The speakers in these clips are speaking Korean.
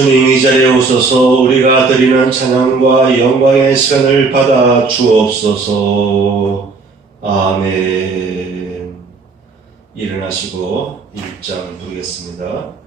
주님, 이 자리에 오셔서 우리가 드리는 찬양과 영광의 시간을 받아 주옵소서. 아멘. 일어나시고 1장 부르겠습니다.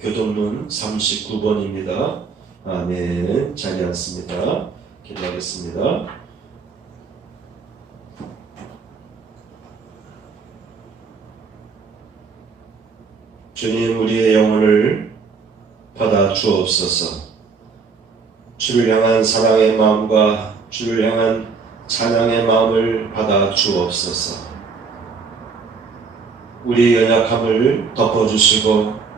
교동문 39번입니다. 아멘. 자리에 앉습니다. 기도하겠습니다. 주님, 우리의 영혼을 받아 주옵소서. 주를 향한 사랑의 마음과 주를 향한 찬양의 마음을 받아 주옵소서. 우리의 연약함을 덮어주시고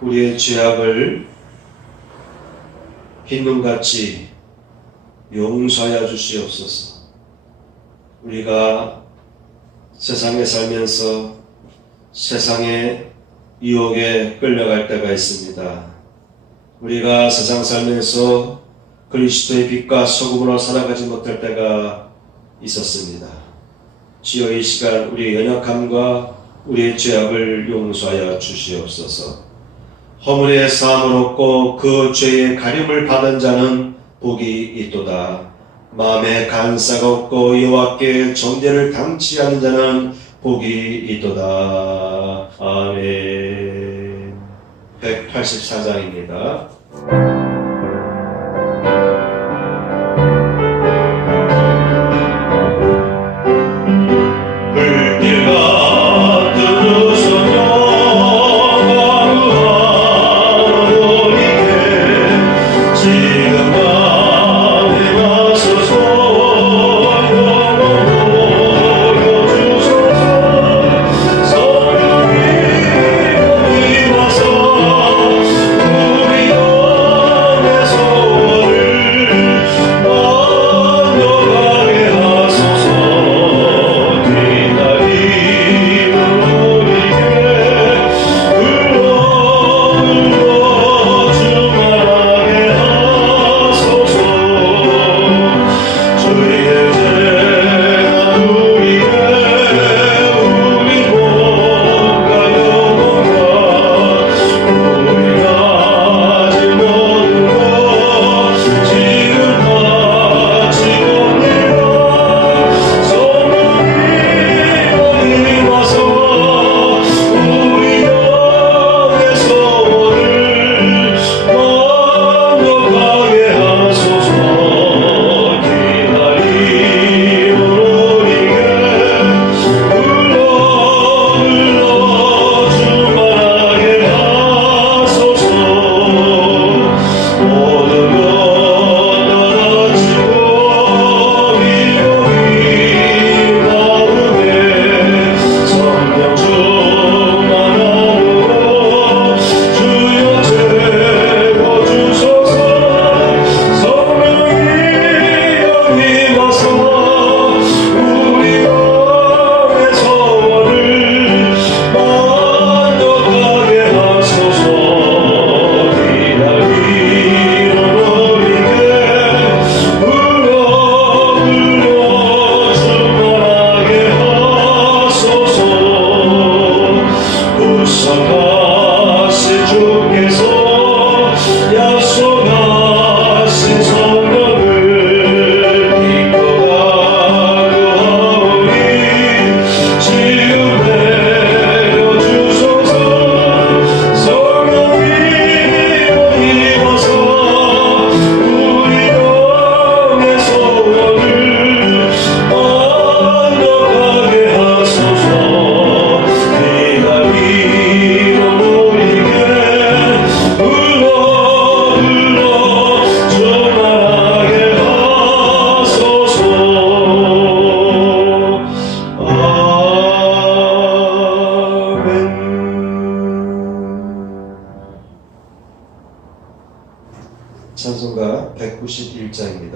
우리의 죄악을 흰눈같이 용서하여 주시옵소서. 우리가 세상에 살면서 세상의 유혹에 끌려갈 때가 있습니다. 우리가 세상 살면서 그리스도의 빛과 소금으로 살아가지 못할 때가 있었습니다. 주여, 이 시간 우리의 연약함과 우리의 죄악을 용서하여 주시옵소서. 허물의 사함을 얻고 그 죄의 가림을 받은 자는 복이 있도다. 마음에 간사가 없고 여호와께 정죄를 당치 않은 자는 복이 있도다. 아멘. 184장입니다.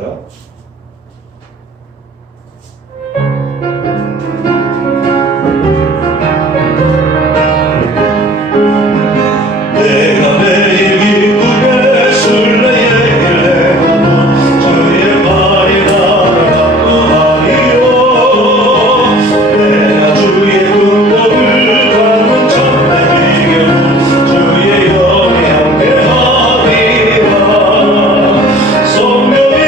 바랍니다. 내가 매일 기쁘게 순례의 주의 말이 나를 감동하리요. 내가 주의 군복을 담은 참내 비결 주의 영이 함께하리라. 성령이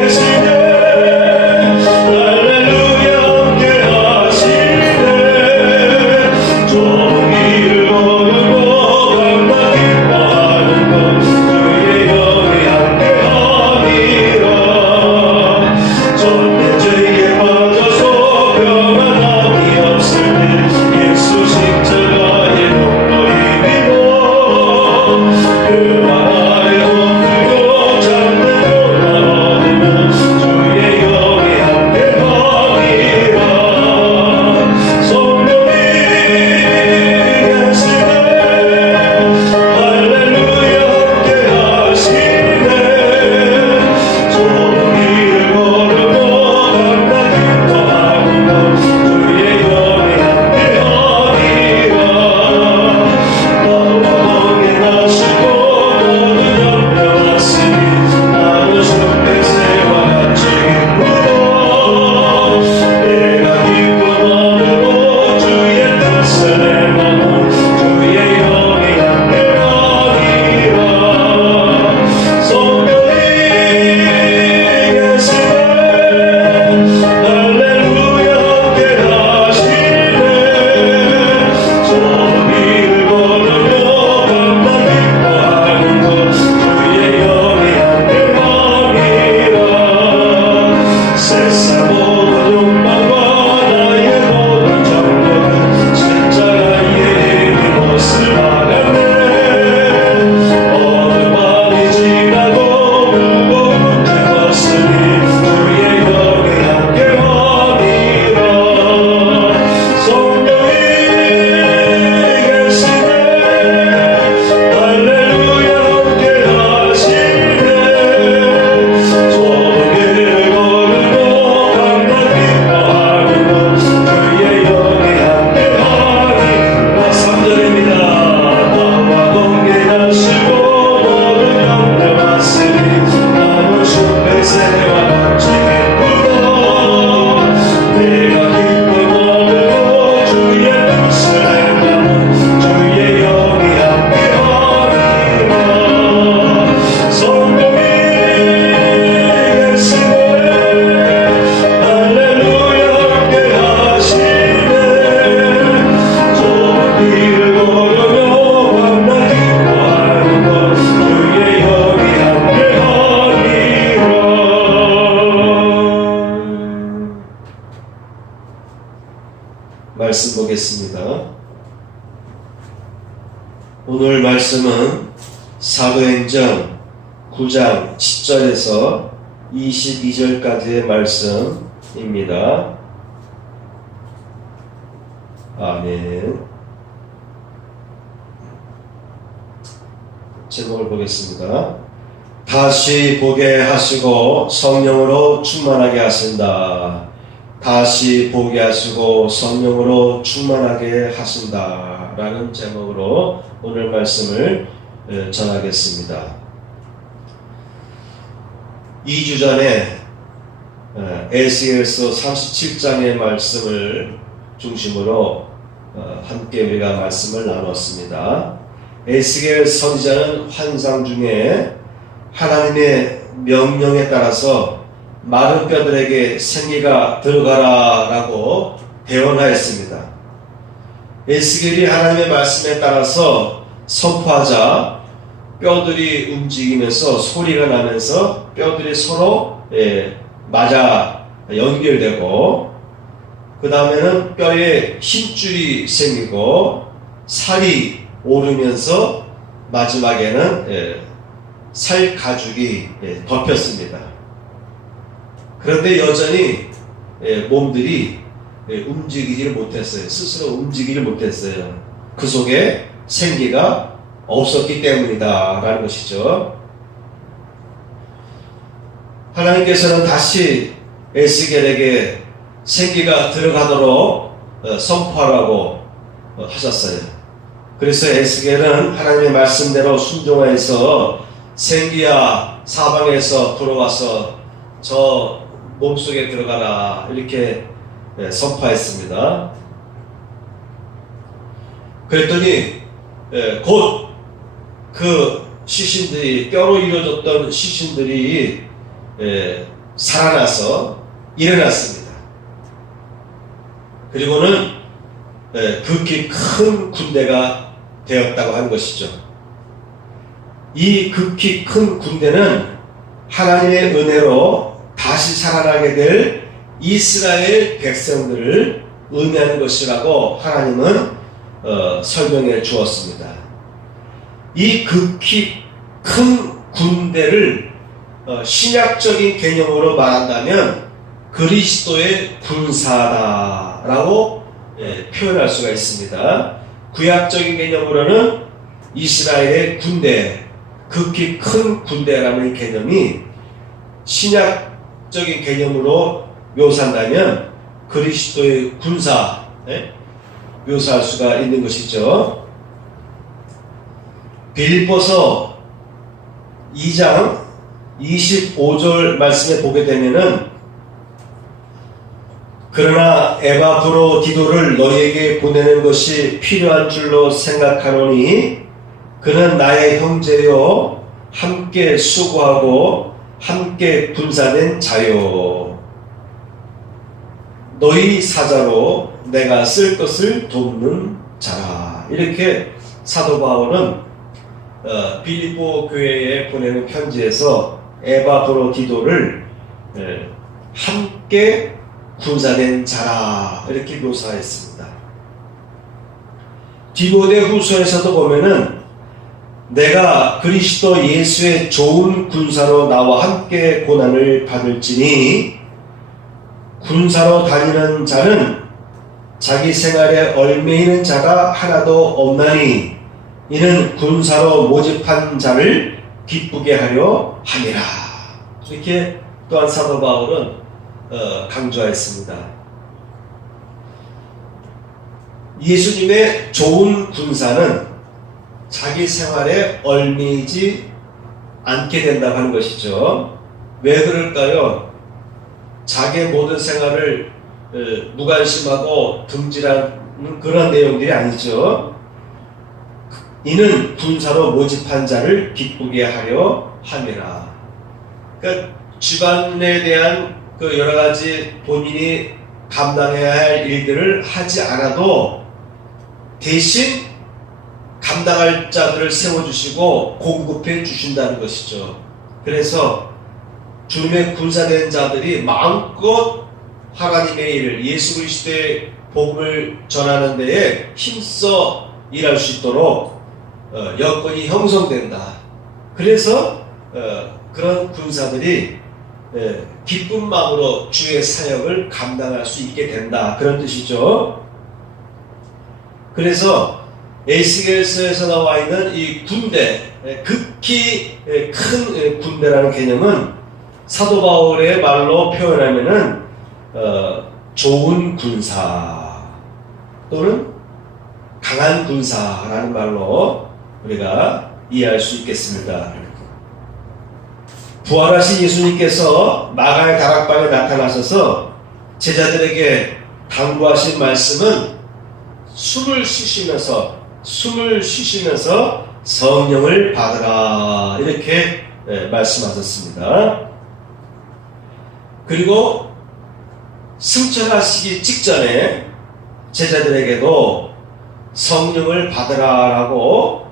계시네 할렐루야 함께하시네. 좋은 길을 걸으며 감당 기뻐하는 것 주의 영이 함께하리라. 전대죄에 빠져서 평안함이 없을 때 예수 십자가의 복로 입이고 그 말 아래 엎드려 참된 변화 얻으며 주의 영이 함께하리라. 성령이 계시네 할렐루야 함께하시네. 좋은 길을 걸으며 감당 기뻐하는 것 주의 영이 함께하리라. 나와 멍에 나시고 너는 염려하시니 나는 숲에새와 같이 기쁘고 내가 기쁜 마음으로 주의 뜻을 행하고 주의 영이 함께하리라. 성령이 계시네 할렐루야 함께하시네. 좋은 길을 걸으며 감당 기뻐하는 것 주의 영이 함께하리라. 세상 모든 욕망과 나의 모든 정욕은 십자가의 힘옷을 받았네. 모든 밤이 지나고 무거운 문제 컸으니 주의 영이 함께하리라. 성령이 계시네 할렐루야 함께하시네. 좋은 길을 걸으며 감당 기뻐하는 것 주의 영이 함께하리라. 3절입니다. 나와 동행하시고 너는 염려하시니 나는 숲의 새와 같이 기쁘고 내가 기쁜 마음으로 주의 뜻을 행하는 주의 영이 함께하리라. 성령이 계시네 할렐루야 함께하시네. 좋은 길을 걸으며 감당 기뻐하는 것 주의 영이 함께하리라. 말씀 보겠습니다. 오늘 말씀은 사도행전 9장 10절에서 22절까지의 말씀입니다. 아멘. 제목을 보겠습니다. 다시 보게 하시고 성령으로 충만하게 하신다. 다시 보게 하시고 성령으로 충만하게 하신다 라는 제목으로 오늘 말씀을 전하겠습니다. 2주 전에 에스겔서 37장의 말씀을 중심으로 함께 우리가 말씀을 나눴습니다. 에스겔 선지자는 환상 중에 하나님의 명령에 따라서 마른 뼈들에게 생기가 들어가라 라고 대언하였습니다. 에스겔이 하나님의 말씀에 따라서 선포하자 뼈들이 움직이면서 소리가 나면서 뼈들이 서로 맞아 연결되고 그 다음에는 뼈에 힘줄이 생기고 살이 오르면서 마지막에는 살 가죽이 덮였습니다. 그런데 여전히 몸들이 움직이지를 못했어요. 스스로 움직이지를 못했어요. 그 속에 생기가 없었기 때문이다 라는 것이죠. 하나님께서는 다시 에스겔에게 생기가 들어가도록 선포하라고 하셨어요. 그래서 에스겔은 하나님의 말씀대로 순종하여서 생기야 사방에서 돌아와서 저 몸속에 들어가라 이렇게 선포했습니다. 그랬더니 곧 그 시신들이 뼈로 이루어졌던 시신들이 살아나서 일어났습니다. 그리고는 극히 큰 군대가 되었다고 하는 것이죠. 이 극히 큰 군대는 하나님의 은혜로 다시 살아나게 될 이스라엘 백성들을 의미하는 것이라고 하나님은 설명해 주었습니다. 이 극히 큰 군대를 신약적인 개념으로 말한다면 그리스도의 군사다라고 표현할 수가 있습니다. 구약적인 개념으로는 이스라엘의 군대, 극히 큰 군대라는 개념이 신약적인 개념으로 묘사한다면 그리스도의 군사 묘사할 수가 있는 것이죠. 빌립보서 2장 25절 말씀에 보게 되면은 그러나 에바브로디도를 너희에게 보내는 것이 필요한 줄로 생각하노니 그는 나의 형제요 함께 수고하고 함께 군사된 자요 너희 사자로 내가 쓸 것을 돕는 자라. 이렇게 사도 바울은 빌립보 교회에 보내는 편지에서 에바브로디도를 함께 군사된 자라 이렇게 묘사했습니다. 디모데후서에서도 보면은 내가 그리스도 예수의 좋은 군사로 나와 함께 고난을 받을지니 군사로 다니는 자는 자기 생활에 얽매이는 자가 하나도 없나니 이는 군사로 모집한 자를 기쁘게 하려 함이라. 이렇게 또한 사도 바울은 강조했습니다. 예수님의 좋은 군사는 자기 생활에 얽매이지 않게 된다고 하는 것이죠. 왜 그럴까요? 자기의 모든 생활을 무관심하고 등지라는 그런 내용들이 아니죠. 이는 군사로 모집한 자를 기쁘게 하려 함이라. 그러니까 집안에 대한 그 여러 가지 본인이 감당해야 할 일들을 하지 않아도 대신 감당할 자들을 세워주시고 공급해 주신다는 것이죠. 그래서 주님의 군사된 자들이 마음껏 하나님의 일을 예수 그리스도의 복음을 전하는 데에 힘써 일할 수 있도록 여건이 형성된다. 그래서 그런 군사들이 기쁜 마음으로 주의 사역을 감당할 수 있게 된다. 그런 뜻이죠. 그래서 에스겔서에서 나와 있는 이 군대, 극히 큰 군대라는 개념은 사도 바울의 말로 표현하면은 좋은 군사 또는 강한 군사라는 말로 우리가 이해할 수 있겠습니다. 부활하신 예수님께서 마가의 다락방에 나타나셔서 제자들에게 당부하신 말씀은 숨을 쉬시면서 성령을 받으라 이렇게 말씀하셨습니다. 그리고 승천하시기 직전에 제자들에게도 성령을 받으라라고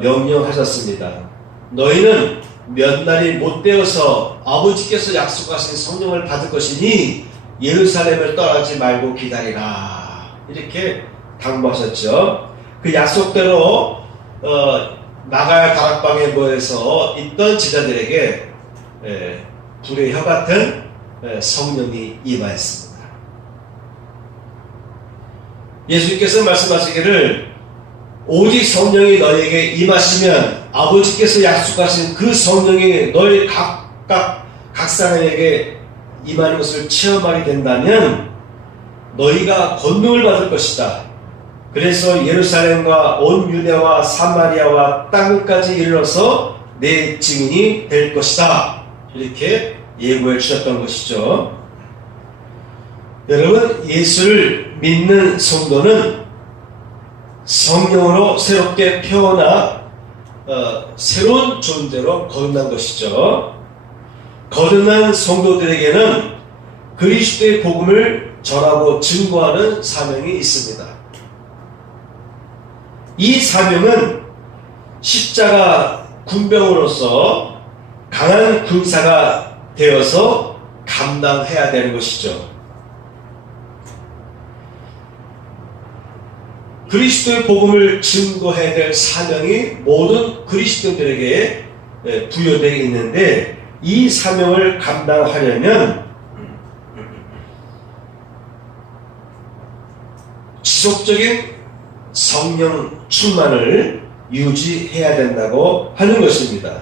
명령하셨습니다. 너희는 몇 날이 못 되어서 아버지께서 약속하신 성령을 받을 것이니 예루살렘을 떠나지 말고 기다리라 이렇게 당부하셨죠. 그 약속대로 나갈 다락방에 모여서 있던 제자들에게 불의 혀 같은 성령이 임하였습니다. 예수님께서 말씀하시기를 오직 성령이 너희에게 임하시면 아버지께서 약속하신 그 성령이 너희 각각 각 사람에게 임하는 것을 체험하게 된다면 너희가 권능을 받을 것이다. 그래서 예루살렘과 온 유대와 사마리아와 땅끝까지 이르러서 내 증인이 될 것이다. 이렇게 예고해 주셨던 것이죠. 여러분, 예수를 믿는 성도는 성령으로 새롭게 태어나 새로운 존재로 거듭난 것이죠. 거듭난 성도들에게는 그리스도의 복음을 전하고 증거하는 사명이 있습니다. 이 사명은 십자가 군병으로서 강한 군사가 되어서 감당해야 되는 것이죠. 그리스도의 복음을 증거해야 될 사명이 모든 그리스도인들에게 부여되어 있는데, 이 사명을 감당하려면 지속적인 성령 충만을 유지해야 된다고 하는 것입니다.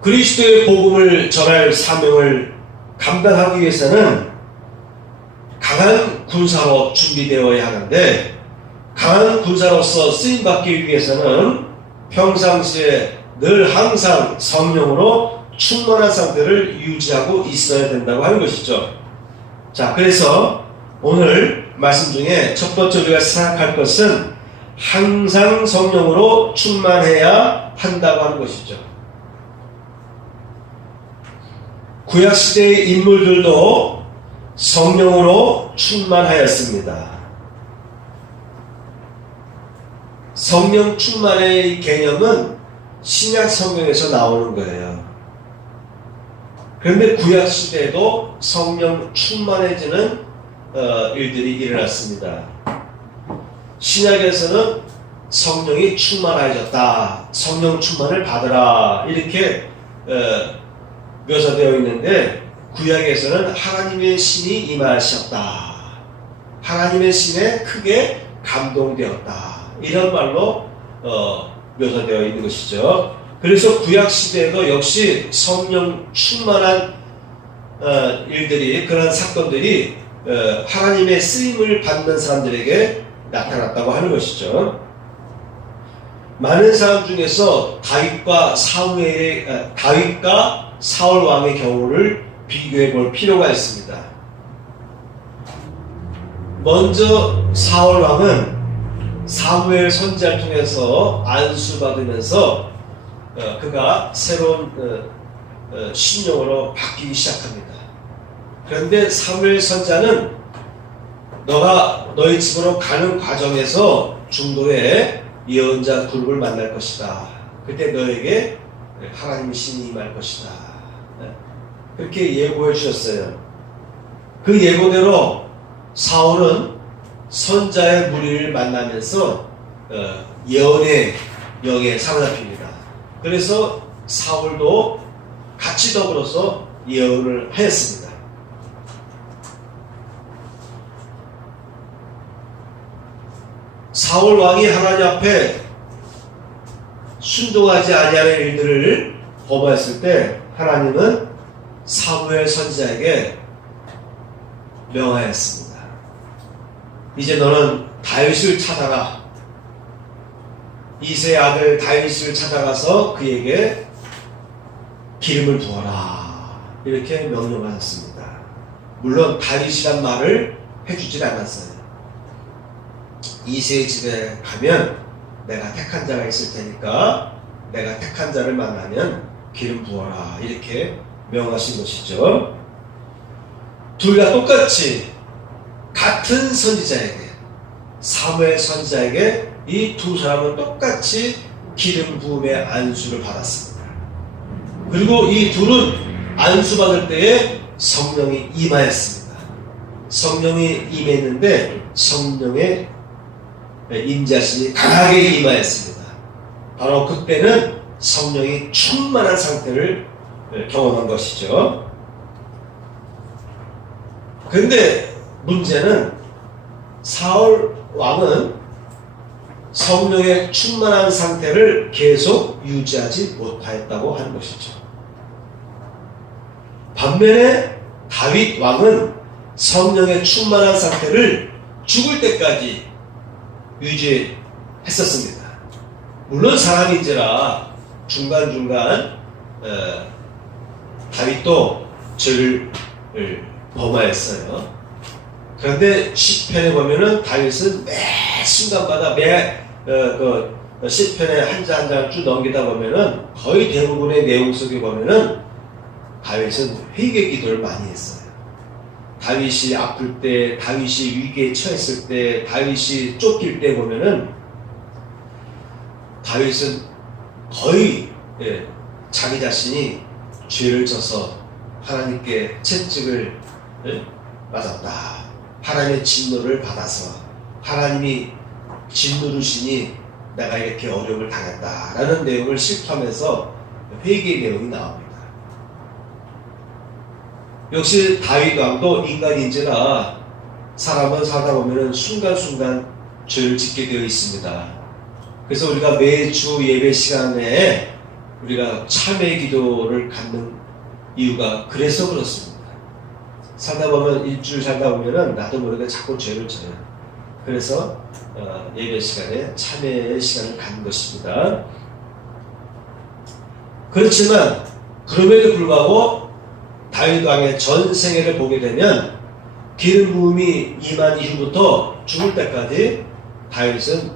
그리스도의 복음을 전할 사명을 감당하기 위해서는 강한 군사로 준비되어야 하는데, 강한 군사로서 쓰임받기 위해서는 평상시에 늘 항상 성령으로 충만한 상태를 유지하고 있어야 된다고 하는 것이죠. 자, 그래서 오늘 말씀 중에 첫 번째 우리가 생각할 것은 항상 성령으로 충만해야 한다고 하는 것이죠. 구약시대의 인물들도 성령으로 충만하였습니다. 성령 충만의 개념은 신약 성경에서 나오는 거예요. 그런데 구약시대에도 성령 충만해지는 일들이 일어났습니다. 신약에서는 성령이 충만해졌다, 성령 충만을 받으라, 이렇게 묘사되어 있는데, 구약에서는 하나님의 신이 임하셨다, 하나님의 신에 크게 감동되었다, 이런 말로 묘사되어 있는 것이죠. 그래서 구약시대에도 역시 성령 충만한 일들이, 그런 사건들이 하나님의 쓰임을 받는 사람들에게 나타났다고 하는 것이죠. 많은 사람 중에서 다윗과 사울 왕의 경우를 비교해 볼 필요가 있습니다. 먼저 사울 왕은 사무엘 선지자를 통해서 안수받으면서 그가 새로운 신령으로 바뀌기 시작합니다. 그런데 사무엘 선지자는 너가 너희 집으로 가는 과정에서 중도에 예언자 그룹을 만날 것이다. 그때 너에게 하나님의 신이 임할 것이다. 그렇게 예고해 주셨어요. 그 예고대로 사울은 선자의 무리를 만나면서 예언의 영에 사로잡힙니다. 그래서 사울도 같이 더불어서 예언을 하였습니다. 사울 왕이 하나님 앞에 순종하지 아니하는 일들을 범하였을 때 하나님은 사무엘 선지자에게 명하였습니다. 이제 너는 다윗을 찾아가, 이새의 아들 다윗을 찾아가서 그에게 기름을 부어라, 이렇게 명령하셨습니다. 물론 다윗이란 말을 해주질 않았어요. 이새의 집에 가면 내가 택한 자가 있을 테니까 내가 택한 자를 만나면 기름 부어라, 이렇게 명하신 것이죠. 둘 다 똑같이 같은 선지자에게, 사무엘 선지자에게 이 두 사람은 똑같이 기름 부음의 안수를 받았습니다. 그리고 이 둘은 안수받을 때에 성령이 임하였습니다. 성령이 임했는데 성령의 임자신이 강하게 임하였습니다. 바로 그때는 성령이 충만한 상태를 경험한 것이죠. 그런데 문제는 사울 왕은 성령에 충만한 상태를 계속 유지하지 못하였다고 하는 것이죠. 반면에 다윗 왕은 성령에 충만한 상태를 죽을 때까지 유지했었습니다. 물론 사람인지라 중간중간 다윗도 죄를 범하였어요. 그런데 시편에 보면은 다윗은 매 순간마다 그 시편에 한 장 한 장을 쭉 넘기다 보면은 거의 대부분의 내용 속에 보면은 다윗은 회개 기도를 많이 했어요. 다윗이 아플 때, 다윗이 위기에 처했을 때, 다윗이 쫓길 때 보면은 다윗은 거의 자기 자신이 죄를 져서 하나님께 채찍을 맞았다. 하나님의 진노를 받아서 하나님이 진노르시니 내가 이렇게 어려움을 당했다라는 내용을 실토하면서 회개의 내용이 나옵니다. 역시 다윗 왕도 인간인지라 사람은 살다 보면 순간순간 죄를 짓게 되어 있습니다. 그래서 우리가 매주 예배 시간에 우리가 참회 기도를 갖는 이유가 그래서 그렇습니다. 살다 보면 일주일 살다 보면은 나도 모르게 자꾸 죄를 져요. 그래서 예배 시간에 참회의 시간을 갖는 것입니다. 그렇지만 그럼에도 불구하고 다윗 왕의 전 생애를 보게 되면 기름 부음이 임한 이후부터 죽을 때까지 다윗은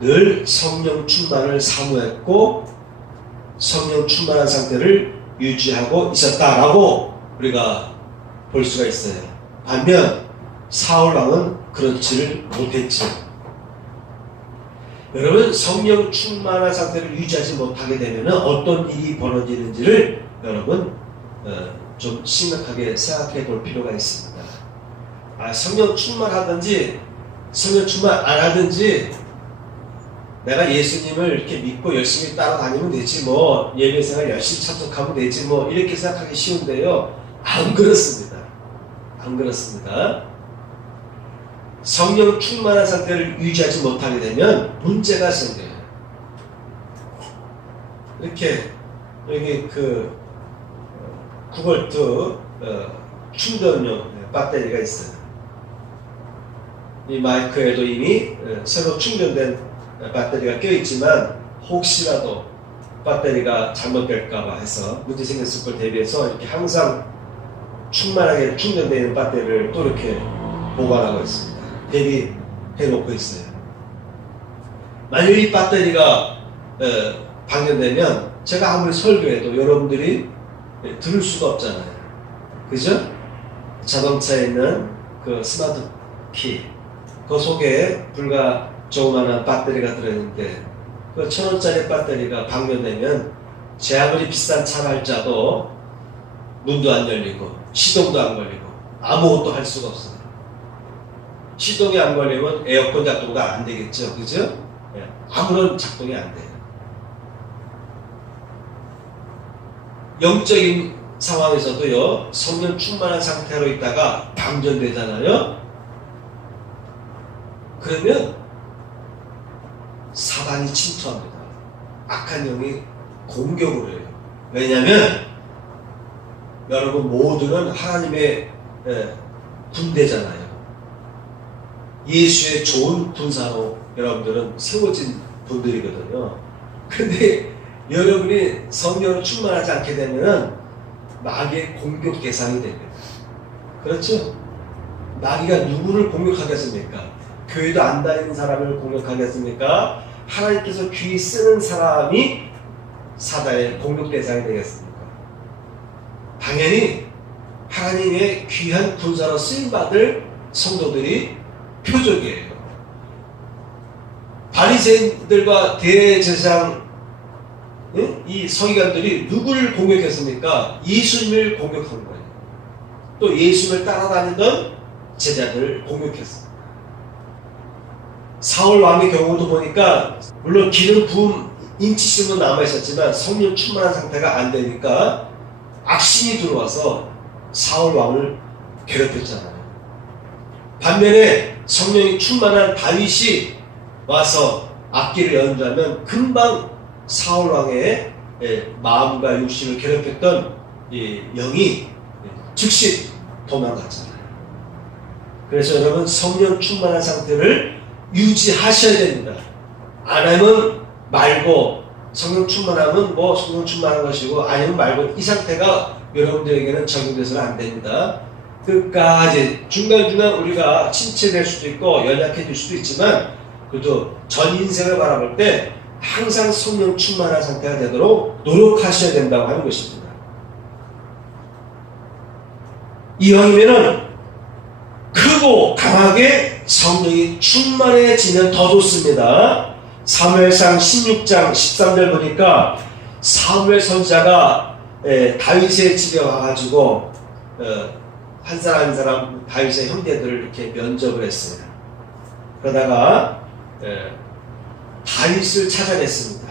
늘 성령 충만을 사모했고 성령 충만한 상태를 유지하고 있었다라고 우리가 볼 수가 있어요. 반면 사울 왕은 그렇지를 못했죠. 여러분, 성령 충만한 상태를 유지하지 못하게 되면 어떤 일이 벌어지는지를 여러분 좀 심각하게 생각해 볼 필요가 있습니다. 성령 충만하든지 성령 충만 안 하든지 내가 예수님을 이렇게 믿고 열심히 따라다니면 되지 뭐 예배생활 열심히 참석하면 되지 뭐 이렇게 생각하기 쉬운데요. 안 그렇습니다. 안 그렇습니다. 성령 충만한 상태를 유지하지 못하게 되면 문제가 생겨요. 이렇게 여기 그 9V 충전용 배터리가 있어요. 이 마이크에도 이미 새로 충전된 배터리가 껴있지만 혹시라도 배터리가 잘못될까봐 해서 문제 생겼을 걸 대비해서 이렇게 항상 충만하게 충전되어 있는 배터리를 또 이렇게 보관하고 있습니다. 대비해 놓고 있어요. 만약 이 배터리가 방전되면 제가 아무리 설교해도 여러분들이 들을 수가 없잖아요. 그죠? 자동차에 있는 그 스마트 키, 그 속에 불과 조그마한 배터리가 들어있는데 그 1,000원짜리 배터리가 방전되면 제 아무리 비싼 차를 할자도 문도 안 열리고 시동도 안 걸리고 아무것도 할 수가 없어요. 시동이 안 걸리면 에어컨 작동도 안 되겠죠. 그죠? 아무런 작동이 안 돼요. 영적인 상황에서도요, 성령 충만한 상태로 있다가 방전되잖아요. 그러면 사단이 침투합니다. 악한 영이 공격을 해요. 왜냐하면 여러분 모두는 하나님의 군대잖아요. 예수의 좋은 군사로 여러분들은 세워진 분들이거든요. 그런데 여러분이 성령을 충만하지 않게 되면 마귀의 공격 대상이 됩니다. 그렇죠? 마귀가 누구를 공격하겠습니까? 교회도 안 다니는 사람을 공격하겠습니까? 하나님께서 귀 쓰는 사람이 사단의 공격 대상이 되겠습니까? 당연히 하나님의 귀한 군사로 쓰임받을 성도들이 표적이에요. 바리새인들과 대제사장 이 서기관들이 누구를 공격했습니까? 예수님을 공격한 거예요. 또 예수님을 따라다니던 제자들을 공격했습니다. 사울 왕의 경우도 보니까 물론 기름 부음 인치심은 남아있었지만 성령 충만한 상태가 안 되니까 악신이 들어와서 사울 왕을 괴롭혔잖아요. 반면에 성령이 충만한 다윗이 와서 악기를 연주하면 금방 사울 왕의 마음과 육신을 괴롭혔던 이 영이 즉시 도망갔잖아요. 그래서 여러분 성령 충만한 상태를 유지하셔야 됩니다. 안 하면 말고 성령 충만하면 뭐 성령 충만한 것이고 아니면 말고 이 상태가 여러분들에게는 적용돼서는 안 됩니다. 끝까지 중간중간 우리가 침체될 수도 있고 연약해질 수도 있지만 그래도 전 인생을 바라볼 때 항상 성령 충만한 상태가 되도록 노력하셔야 된다고 하는 것입니다. 이왕이면은 크고 강하게 성령이 충만해지면 더 좋습니다. 사무엘상 16장 13절 보니까 사무엘 선지자가 다윗의 집에 와가지고 한 사람 한 사람 다윗의 형제들을 이렇게 면접을 했어요. 그러다가 다윗을 찾아냈습니다.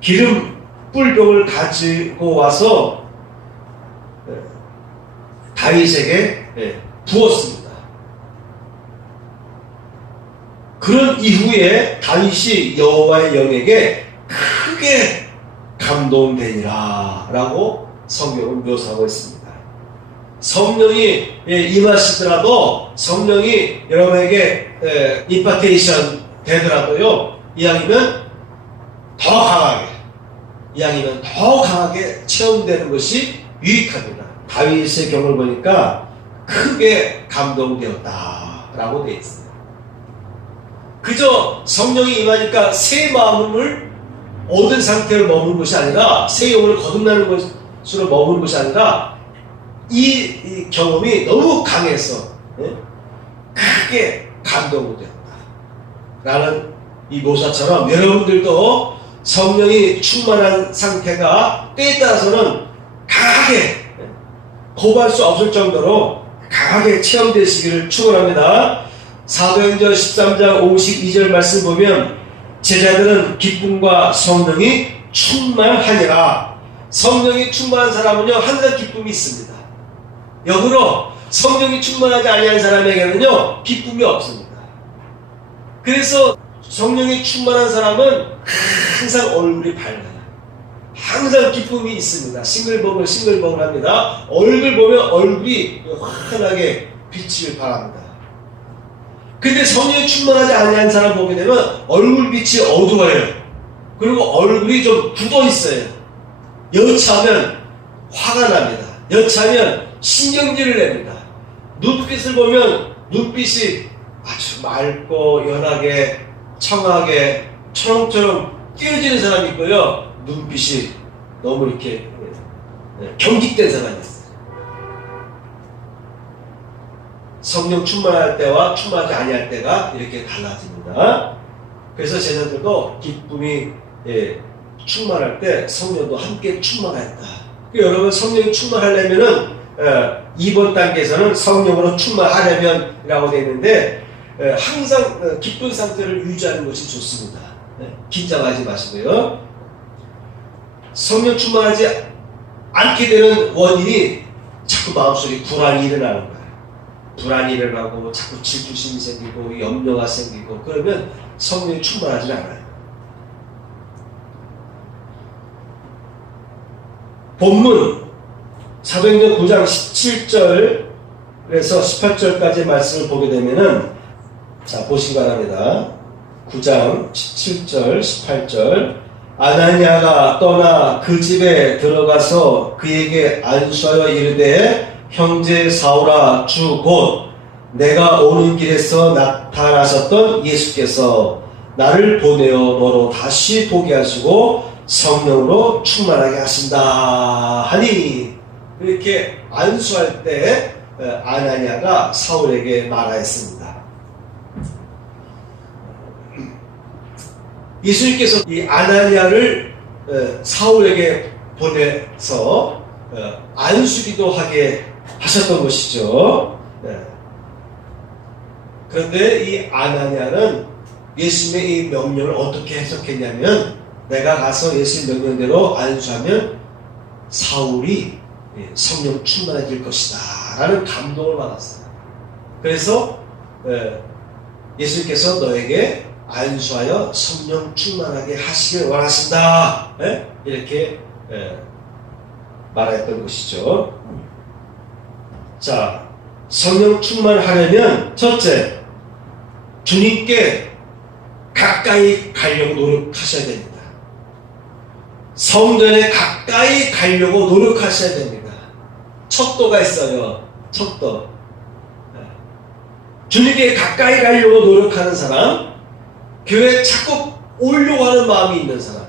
기름 뿔병을 가지고 와서 다윗에게 부었습니다. 그런 이후에 다윗이 여호와의 영에게 크게 감동되니라 라고 성경은 묘사하고 있습니다. 성령이 임하시더라도 성령이 여러분에게 임파테이션 되더라도요, 이왕이면 더 강하게 체험되는 것이 유익합니다. 다윗의 경우를 보니까 크게 감동되었다라고 되어 있습니다. 그저 성령이 임하니까 새 마음을 얻은 상태로 머무는 것이 아니라 새 영혼을 거듭나는 것으로 머무는 것이 아니라 이 경험이 너무 강해서 크게 감동이 되었다 라는 이 묘사처럼 여러분들도 성령이 충만한 상태가 때에 따라서는 강하게 고발 수 없을 정도로 강하게 체험되시기를 축원합니다. 사도행전 13장 52절 말씀 보면 제자들은 기쁨과 성령이 충만하니라. 성령이 충만한 사람은요 항상 기쁨이 있습니다. 역으로 성령이 충만하지 아니한 사람에게는요 기쁨이 없습니다. 그래서 성령이 충만한 사람은 항상 얼굴이 밝아요. 항상 기쁨이 있습니다. 싱글벙글 합니다. 얼굴 보면 얼굴이 환하게 비치길 바랍니다. 근데 성령이 충만하지 아니한 사람 보게 되면 얼굴빛이 어두워요. 그리고 얼굴이 좀 굳어 있어요. 여차하면 화가 납니다. 여차하면 신경질을 냅니다. 눈빛을 보면 눈빛이 아주 맑고 연하게 청하게 초롱초롱 띄어지는 사람이 있고요. 눈빛이 너무 이렇게 경직된 사람이 있어요. 성령 충만할 때와 충만하지 아니할 때가 이렇게 달라집니다. 그래서 제자들도 기쁨이 충만할 때 성령도 함께 충만하였다. 여러분 성령이 충만하려면은 2번 단계에서는 성령으로 충만하려면이라고 되어 있는데 항상 기쁜 상태를 유지하는 것이 좋습니다. 긴장하지 마시고요. 성령 충만하지 않게 되는 원인이 자꾸 마음속에 불안이 일어나는 거예요. 불안이 일어나고 자꾸 질투심이 생기고 염려가 생기고 그러면 성령이 충만하지 않아요. 본문 사도행전 9장 17절에서 18절까지 말씀을 보게 되면은 자 보시기 바랍니다. 9장 17절 18절 아나니아가 떠나 그 집에 들어가서 그에게 안수하여 이르되 형제 사울아 주 곧 내가 오는 길에서 나타나셨던 예수께서 나를 보내어 너로 다시 보게 하시고 성령으로 충만하게 하신다 하니 이렇게 안수할 때 아나니아가 사울에게 말하였습니다. 예수님께서 이 아나니아를 사울에게 보내서 안수기도 하게 하셨던 것이죠. 그런데 이 아나니아는 예수님의 이 명령을 어떻게 해석했냐면 내가 가서 예수님 명령대로 안수하면 사울이 성령 충만해질 것이다 라는 감동을 받았어요. 그래서 예수님께서 너에게 안수하여 성령 충만하게 하시길 원하신다. 이렇게 말했던 것이죠. 자, 성령 충만하려면 첫째, 주님께 가까이 가려고 노력하셔야 됩니다. 성전에 가까이 가려고 노력하셔야 됩니다. 척도가 있어요. 척도. 주님께 가까이 가려고 노력하는 사람, 교회에 자꾸 오려고 하는 마음이 있는 사람,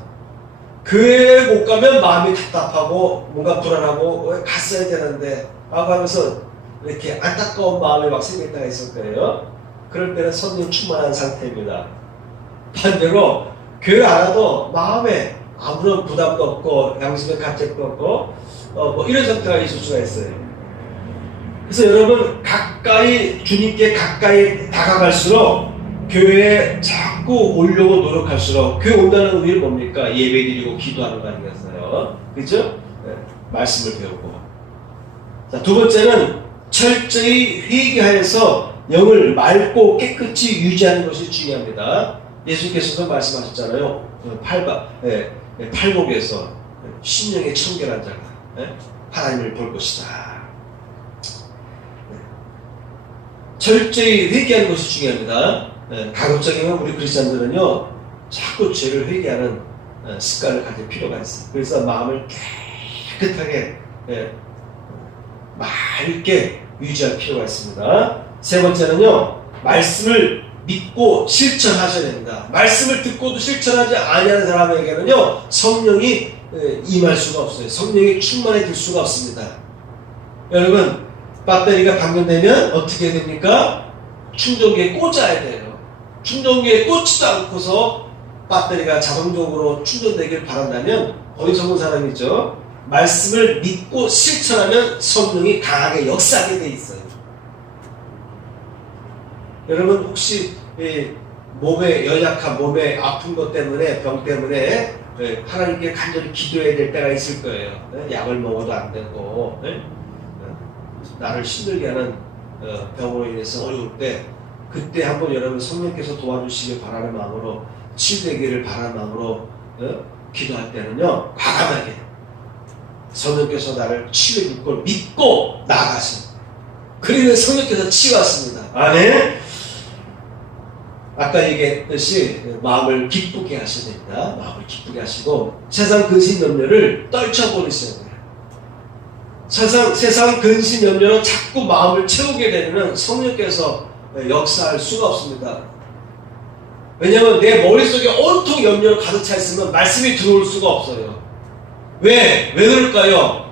교회에 못 가면 마음이 답답하고 뭔가 불안하고 갔어야 되는데 라고 하면서 이렇게 안타까운 마음이 막 생길 때가 있을 거예요. 그럴 때는 성령 충만한 상태입니다. 반대로 교회 안 와도 마음에 아무런 부담도 없고 양심의 가책도 없고 뭐 이런 상태가 있을 수가 있어요. 그래서 여러분 가까이 주님께 가까이 다가갈수록 교회에 자꾸 오려고 노력할수록 교회 온다는 의미는 뭡니까? 예배드리고 기도하는 거 아니겠어요? 그죠? 네, 말씀을 배우고. 자, 두 번째는 철저히 회개하여서 영을 맑고 깨끗이 유지하는 것이 중요합니다. 예수께서도 말씀하셨잖아요. 팔복에서 신령의 청결한 자가 하나님을 볼 것이다. 철저히 회개하는 것이 중요합니다. 가급적이면 우리 크리스찬들은요 자꾸 죄를 회개하는 습관을 가질 필요가 있어요. 그래서 마음을 깨끗하게 맑게 유지할 필요가 있습니다. 세 번째는요 말씀을 믿고 실천하셔야 됩니다. 말씀을 듣고도 실천하지 아니하는 사람에게는요 성령이 임할 수가 없어요. 성령이 충만해질 수가 없습니다. 여러분 배터리가 방전되면 어떻게 됩니까? 충전기에 꽂아야 돼요. 충전기에 꽂지도 않고서 배터리가 자동적으로 충전되길 바란다면 어리석은 사람이죠. 말씀을 믿고 실천하면 성령이 강하게 역사하게 돼 있어요. 여러분 혹시 몸에 연약한 몸에 아픈 것 때문에 병 때문에 하나님께 간절히 기도해야 될 때가 있을 거예요. 약을 먹어도 안 되고 나를 힘들게 하는 병으로 인해서 어려울 때 그때 한번 여러분 성령께서 도와주시길 바라는 마음으로 치유되기를 바라는 마음으로 기도할 때는요 과감하게 성령께서 나를 치유해 줄 걸 믿고 나아가십니다. 그러면 성령께서 치유하십니다. 아멘. 아까 얘기했듯이 마음을 기쁘게 하셔야 됩니다. 마음을 기쁘게 하시고 세상 근심 염려를 떨쳐버리셔야 돼요. 세상 근심 염려로 자꾸 마음을 채우게 되면 성령께서 역사할 수가 없습니다. 왜냐하면 내 머릿속에 온통 염려로 가득 차 있으면 말씀이 들어올 수가 없어요. 왜 그럴까요?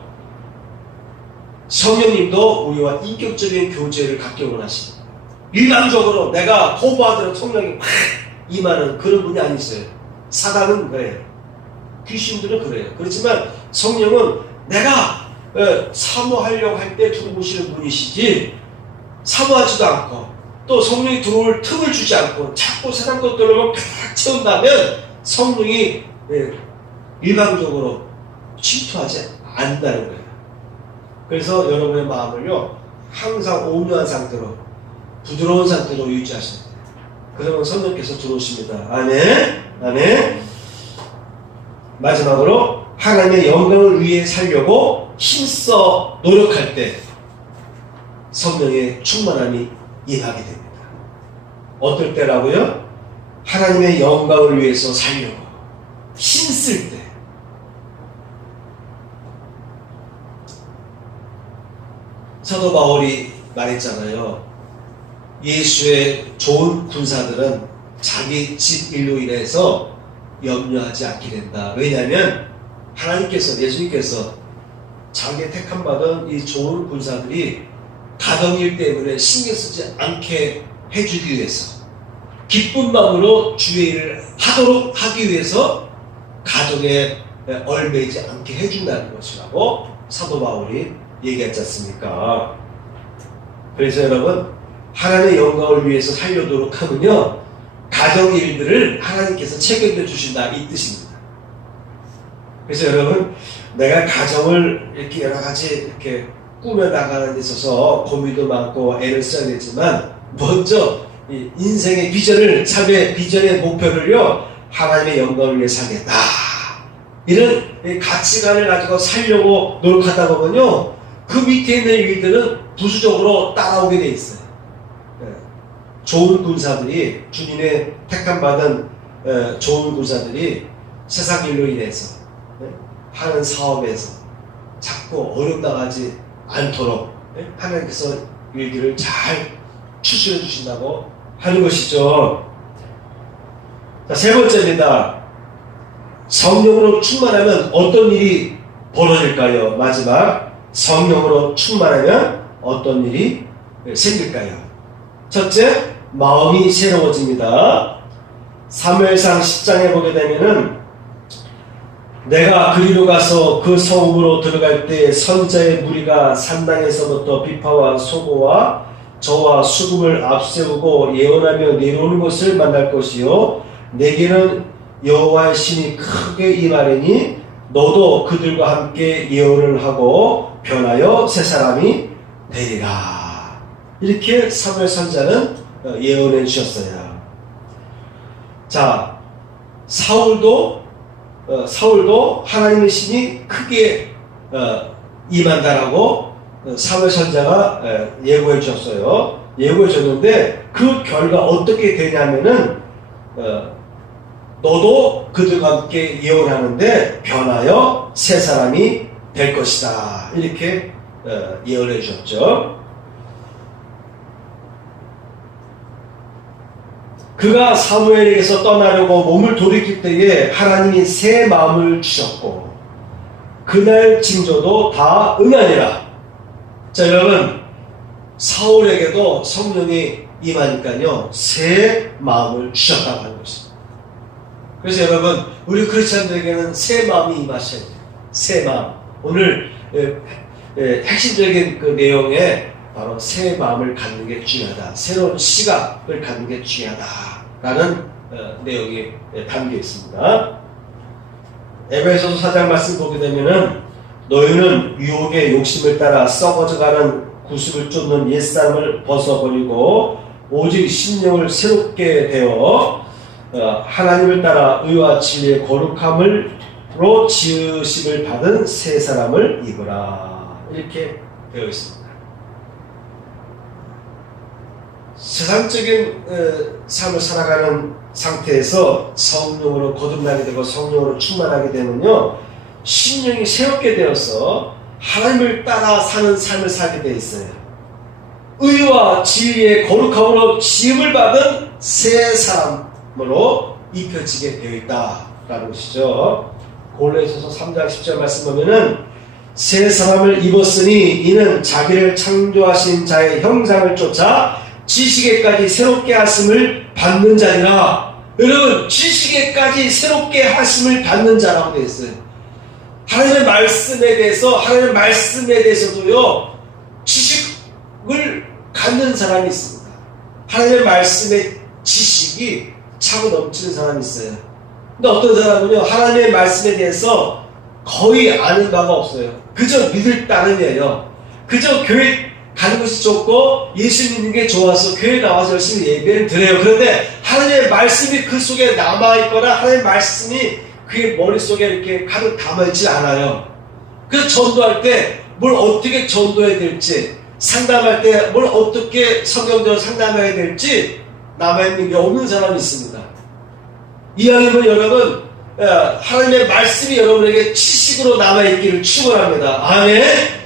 성령님도 우리와 인격적인 교제를 갖기 원하십니다. 일반적으로 내가 거부하더라도 성령이 막 임하는 그런 분이 아니세요. 사단은 그래요. 귀신들은 그래요. 그렇지만 성령은 내가 사모하려고 할 때 들어오시는 분이시지 사모하지도 않고 또 성령이 들어올 틈을 주지 않고 자꾸 세상 것들로 팍 채운다면 성령이 일방적으로 침투하지 않는다는 거예요. 그래서 여러분의 마음을요 항상 온유한 상태로 부드러운 상태로 유지하셔야 돼요. 그러면 성령께서 들어오십니다. 아멘. 아멘. 마지막으로 하나님의 영광을 위해 살려고 힘써 노력할 때 성령의 충만함이 임하게 됩니다. 어떨 때라고요? 하나님의 영광을 위해서 살려고 힘쓸 때. 사도 바울이 말했잖아요. 예수의 좋은 군사들은 자기 집 일로 인해서 염려하지 않게 된다. 왜냐하면 하나님께서 예수님께서 자기의 택함 받은 이 좋은 군사들이 가정일 때문에 신경 쓰지 않게 해주기 위해서 기쁜 마음으로 주의 일을 하도록 하기 위해서 가정에 얼매이지 않게 해준다는 것이라고 사도 바울이 얘기하지 않습니까? 그래서 여러분 하나님의 영광을 위해서 살려도록 하면요 가정 일들을 하나님께서 책임져 주신다 이 뜻입니다. 그래서 여러분 내가 가정을 이렇게 여러 가지 이렇게 꾸며 나가는 데 있어서 고민도 많고 애를 써야 되지만 먼저 이 인생의 비전을, 삶의 비전의 목표를요, 하나님의 영광을 위해 살겠다. 이런 가치관을 가지고 살려고 노력하다 보면요, 그 밑에 있는 일들은 부수적으로 따라오게 돼 있어요. 좋은 군사들이, 주님의 택함받은 좋은 군사들이 세상 일로 인해서 하는 사업에서 자꾸 어렵나가지 않도록 하나님께서 일들을 잘 추스려 주신다고 하는 것이죠. 자, 세 번째입니다. 성령으로 충만하면 어떤 일이 벌어질까요? 마지막, 성령으로 충만하면 어떤 일이 생길까요? 첫째, 마음이 새로워집니다. 사무엘상 10장에 보게 되면은, 내가 그리로 가서 그 성읍으로 들어갈 때 선자의 무리가 산당에서부터 비파와 소고와 저와 수금을 앞세우고 예언하며 내려오는 것을 만날 것이요, 내게는 여호와의 신이 크게 임하리니 너도 그들과 함께 예언을 하고 변하여 새 사람이 되리라. 이렇게 사무엘 선자는 예언해 주셨어요. 자, 사울도 하나님의 신이 크게 임한다라고 사무엘 선자가 예고해 주셨어요. 예고해 줬는데 그 결과 어떻게 되냐면은 너도 그들과 함께 예언하는데 변하여 새 사람이 될 것이다. 이렇게 예언해 주셨죠. 그가 사무엘에게서 떠나려고 몸을 돌이킬 때에 하나님이 새 마음을 주셨고 그날 징조도 다 응하니라. 자, 여러분, 사울에게도 성령이 임하니까요, 새 마음을 주셨다고 하는 것입니다. 그래서 여러분, 우리 크리스찬들에게는 새 마음이 임하셔야 돼요. 새 마음. 오늘 핵심적인 그 내용에 바로 새 마음을 갖는 게 중요하다. 새로운 시각을 갖는 게 중요하다라는 내용이 담겨 있습니다. 에베소서 4장 말씀 보게 되면은, 너희는 유혹의 욕심을 따라 썩어져가는 구습을 쫓는 옛사람을 벗어버리고 오직 심령을 새롭게 되어 하나님을 따라 의와 진리의 거룩함으로 지으심을 받은 새 사람을 입으라. 이렇게 되어 있습니다. 세상적인 삶을 살아가는 상태에서 성령으로 거듭나게 되고 성령으로 충만하게 되면요, 심령이 새롭게 되어서 하나님을 따라 사는 삶을 살게 되어 있어요. 의와 진리의 거룩함으로 지음을 받은 새 사람으로 입혀지게 되어 있다라는 것이죠. 고린도서 3장 10절 말씀 보면은, 새 사람을 입었으니 이는 자기를 창조하신 자의 형상을 쫓아 지식에까지 새롭게 하심을 받는 자니라. 여러분, 지식에까지 새롭게 하심을 받는 자라고 되어 있어요. 하나님의 말씀에 대해서도요, 지식을 갖는 사람이 있습니다. 하나님의 말씀의 지식이 차고 넘치는 사람이 있어요. 근데 어떤 사람은요, 하나님의 말씀에 대해서 거의 아는 바가 없어요. 그저 믿을 따름이에요. 그저 교회 가는 것이 좋고 예수 믿는 게 좋아서 교회 나와서 열심히 예배를 드려요. 그런데 하나님의 말씀이 그 속에 남아있거나 하나님의 말씀이 그의 머릿속에 이렇게 가득 담아있지 않아요. 그래서 전도할 때 뭘 어떻게 전도해야 될지, 상담할 때 뭘 어떻게 성경적으로 상담해야 될지 남아있는 게 없는 사람이 있습니다. 이왕이면 여러분, 하나님의 말씀이 여러분에게 지식으로 남아있기를 축원합니다. 아멘.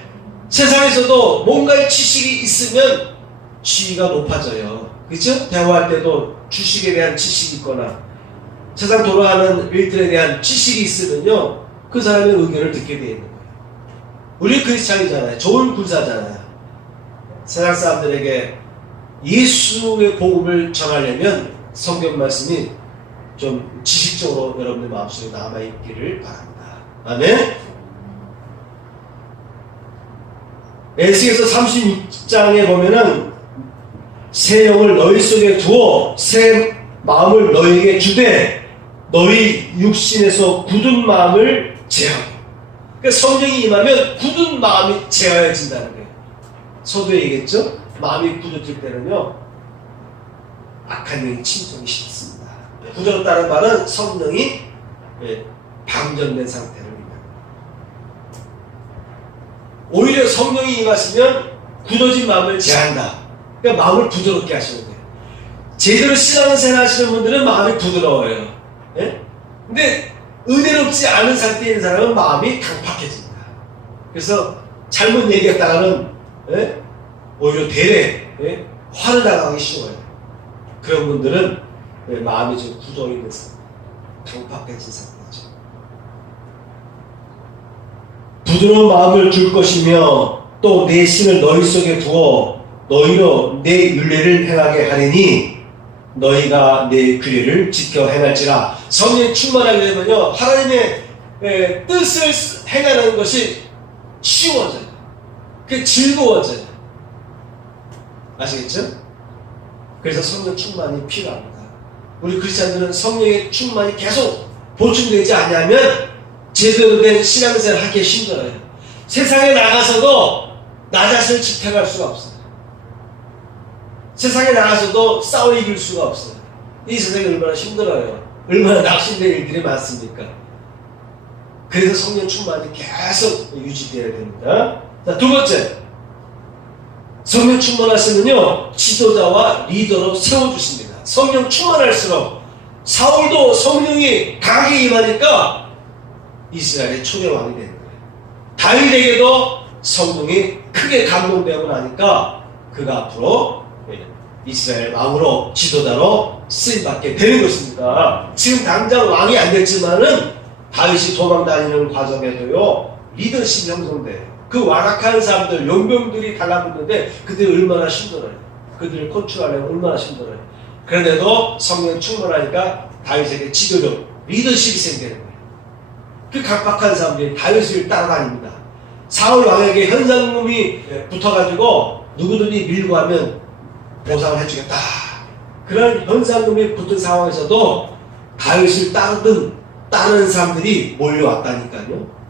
세상에서도 뭔가의 지식이 있으면 지위가 높아져요. 그렇죠? 대화할 때도 주식에 대한 지식이 있거나 세상 돌아가는 일들에 대한 지식이 있으면요, 그 사람의 의견을 듣게 되어 있는 거예요. 우리 크리스찬이잖아요. 좋은 군사잖아요. 세상 사람들에게 예수의 복음을 전하려면 성경 말씀이 좀 지식적으로 여러분의 마음속에 남아있기를 바랍니다. 아멘. 에스겔서 36장에 보면은, 새 영을 너희 속에 두어 새 마음을 너희에게 주되 너희 육신에서 굳은 마음을 제하고. 그러니까 성령이 임하면 굳은 마음이 제하여진다는 거예요. 서두에 얘기했죠? 마음이 굳어질 때는요, 악한 영이 침통이 쉽습니다. 구조로 따른 말은 성령이 방전된 상태를 의미합니다. 오히려 성령이 임하시면 굳어진 마음을 제한다. 그러니까 마음을 부드럽게 하시는 거예요. 제대로 신앙생활 하시는 분들은 마음이 부드러워요. 예? 근데 은혜롭지 않은 상태에 있는 사람은 마음이 강팍해집니다. 그래서 잘못 얘기했다가는 오히려 대래 화를 나가기 쉬워요. 그런 분들은 마음이 좀 굳어있는 상태, 강팍해진 상태죠. 부드러운 마음을 줄 것이며 또 내 신을 너희 속에 두어 너희로 내 율례를 행하게 하리니 너희가 내 규례를 지켜 행할지라. 성령이 충만하게 되면요 하나님의 뜻을 행하는 것이 쉬워져요. 그게 즐거워져요. 아시겠죠? 그래서 성령 충만이 필요합니다. 우리 크리스찬들은 성령의 충만이 계속 보충되지 않냐면 제대로 된 신앙생활을 하기 힘들어요. 세상에 나가서도 나 자신을 지탱할 수가 없어요. 세상에 나가서도 싸워 이길 수가 없어요. 이 세상이 얼마나 힘들어요. 얼마나 낙심된 일들이 많습니까? 그래서 성령 충만이 계속 유지되어야 됩니다. 자, 두 번째, 성령 충만하시면요 지도자와 리더로 세워주십니다. 성령 충만할수록 사울도 성령이 강하게 임하니까 이스라엘의 초대 왕이 되는 거예요. 다윗에게도 성령이 크게 감동되고 나니까 그가 앞으로 이스라엘 왕으로 지도자로 쓰임받게 되는 것입니다. 지금 당장 왕이 안 됐지만은 다윗이 도망 다니는 과정에도요 리더십이 형성돼요. 그 완악한 사람들, 용병들이 달라붙는데 그들이 얼마나 힘들어요. 그들을 컨트롤하려면 얼마나 힘들어요. 그런데도 성령 충만하니까 다윗에게 지도력, 리더십이 생기는 거예요. 그 각박한 사람들이 다윗을 따라다닙니다. 사울 왕에게 현상금이 붙어가지고 누구든지 밀고 하면 보상을 해주겠다. 그런 현상금이 붙은 상황에서도 다윗을 따르는 사람들이 몰려왔다니까요.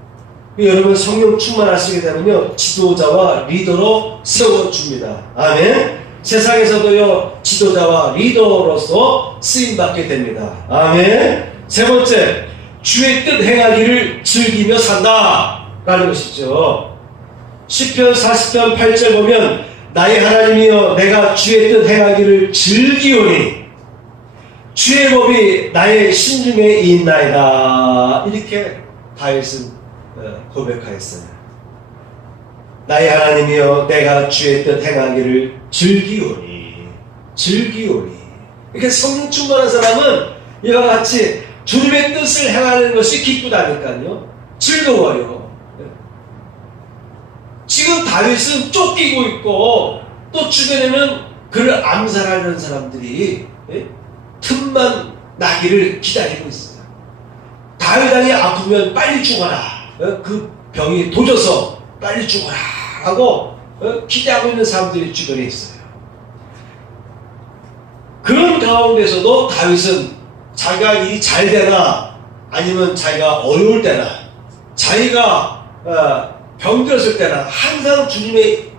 여러분 성령 충만하시게 되면요 지도자와 리더로 세워줍니다. 아멘. 세상에서도요 지도자와 리더로서 쓰임받게 됩니다. 아멘. 세 번째, 주의 뜻 행하기를 즐기며 산다 라는 것이죠. 시편 40편 8절 보면 나의 하나님이여 내가 주의 뜻 행하기를 즐기오니 주의 법이 나의 신중에 있나이다. 이렇게 다윗은 고백하였어요. 나의 하나님이여 내가 주의 뜻 행하기를 즐기오니. 그러니까 성령 충만한 사람은 이와 같이 주님의 뜻을 행하는 것이 기쁘다니까요. 즐거워요. 지금 다윗은 쫓기고 있고 또 주변에는 그를 암살하는 사람들이 틈만 나기를 기다리고 있어요. 다윗 왕이 아프면 빨리 죽어라. 그 병이 도져서 빨리 죽어라 하고 기대하고 있는 사람들이 주변에 있어요. 그런 가운데서도 다윗은 자기가 일이 잘 되나 아니면 자기가 어려울 때나 자기가 병들었을 때나 항상 주님의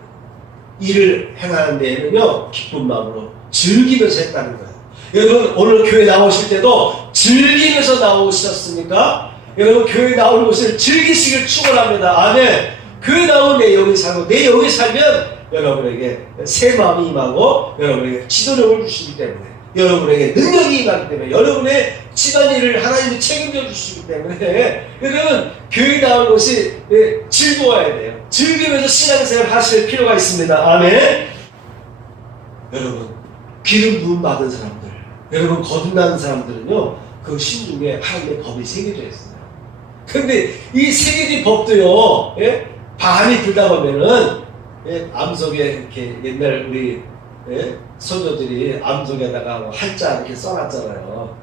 일을 행하는 데에는요 기쁜 마음으로 즐기면서 했다는 거예요. 여러분 오늘 교회 나오실 때도 즐기면서 나오셨습니까? 여러분 교회 나오는 것을 즐기시길 축원합니다. 아멘. 교회 나오면 내 영이 살고 내 영이 살면 여러분에게 새 마음이 임하고 여러분에게 지도력을 주시기 때문에 여러분에게 능력이 임하기 때문에 여러분의 집안일을 하나님이 책임져 주시기 때문에 여러분 교회 나오는 것이 즐거워야 돼요. 즐기면서 신앙생활 하실 필요가 있습니다. 아멘. 여러분 기름 부음 받은 사람들, 여러분 거듭나는 사람들은요 그 심중에 하나님의 법이 새겨져 있어요. 근데 이 새겨진 법도요 바람이 불다 보면은 암석에 이렇게 옛날 우리 선조들이 암석에다가 한자 이렇게 써놨잖아요.